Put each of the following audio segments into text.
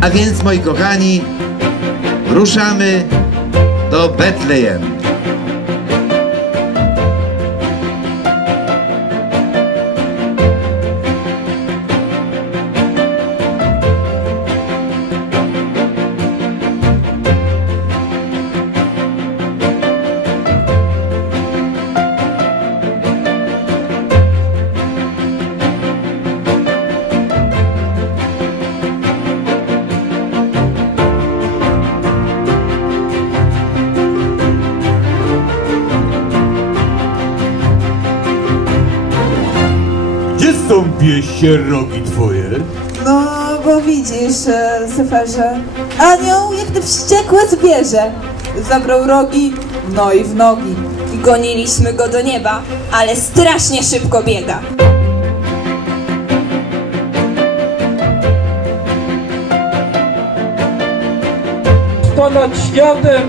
A więc, moi kochani, ruszamy do Betlejem. Są pieście rogi twoje? No, bo widzisz, e, Seferze, anioł jak te wściekłe zwierzę. Zabrał rogi, no i w nogi. I goniliśmy go do nieba, ale strasznie szybko biega. Sta nad światem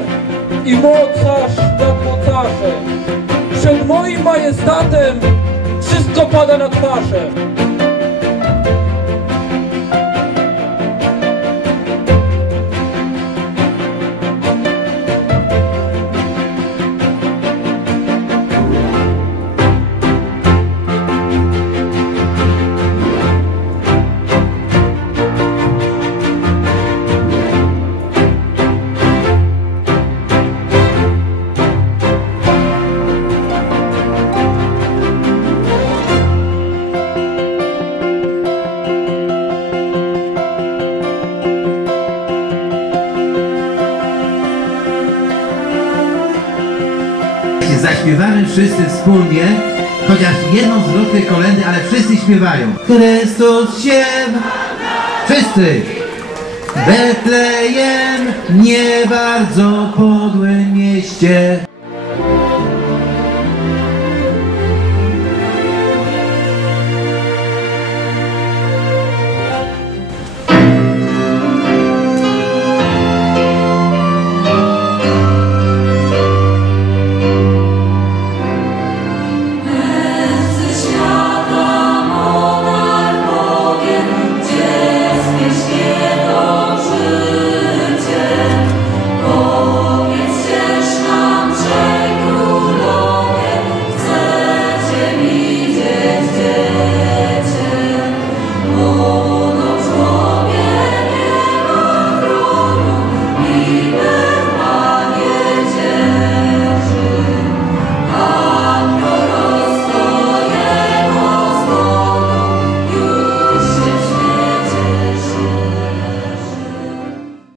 i mocarz nad mocarzem. Przed moim majestatem wszystko pada na twarze. Zaśpiewamy wszyscy wspólnie, chociaż jedną zwrotkę kolendy, ale wszyscy śpiewają. Chrystus się... Wszyscy! Betlejem, nie bardzo podłym mieście.